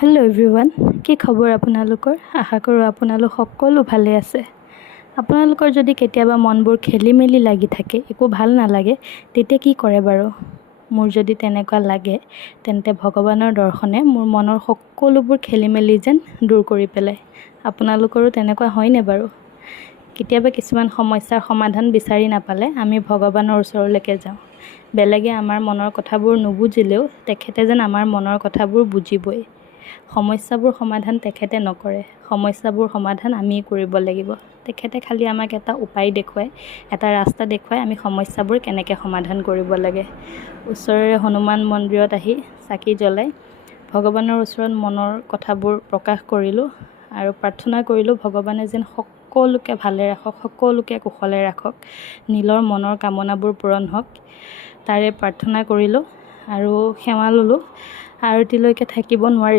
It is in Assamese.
হেল্ল' এভৰিৱান, কি খবৰ আপোনালোকৰ? আশা কৰোঁ আপোনালোক সকলো ভালে আছে। আপোনালোকৰ যদি কেতিয়াবা মনবোৰ খেলি মেলি লাগি থাকে, একো ভাল নালাগে, তেতিয়া কি কৰে বাৰু? মোৰ যদি তেনেকুৱা লাগে, তেন্তে ভগৱানৰ দৰ্শনে মোৰ মনৰ সকলোবোৰ খেলি মেলি যেন দূৰ কৰি পেলায়। আপোনালোকৰো তেনেকুৱা হয়নে বাৰু? কেতিয়াবা কিছুমান সমস্যাৰ সমাধান বিচাৰি নাপালে আমি ভগৱানৰ ওচৰলৈকে যাওঁ। বেলেগে আমাৰ মনৰ কথাবোৰ নুবুজিলেও তেখেতে যেন আমাৰ মনৰ কথাবোৰ বুজিবই। সমস্যাবোৰ সমাধান তেখেতে নকৰে, সমস্যাবোৰ সমাধান আমিয়ে কৰিব লাগিব। তেখেতে খালি আমাক এটা উপায় দেখুৱায়, এটা ৰাস্তা দেখুৱায় আমি সমস্যাবোৰ কেনেকৈ সমাধান কৰিব লাগে। ওচৰৰে হনুমান মন্দিৰত আহি চাকি জ্বলাই ভগৱানৰ ওচৰত মনৰ কথাবোৰ প্ৰকাশ কৰিলোঁ আৰু প্ৰাৰ্থনা কৰিলোঁ ভগৱানে যেন সকলোকে ভালে ৰাখক, সকলোকে কুশলে ৰাখক, নীলৰ মনৰ কামনাবোৰ পূৰণ হওক, তাৰে প্ৰাৰ্থনা কৰিলোঁ আৰু সেৱা ল'লোঁ। আৰতিলৈকে থাকিব নোৱাৰি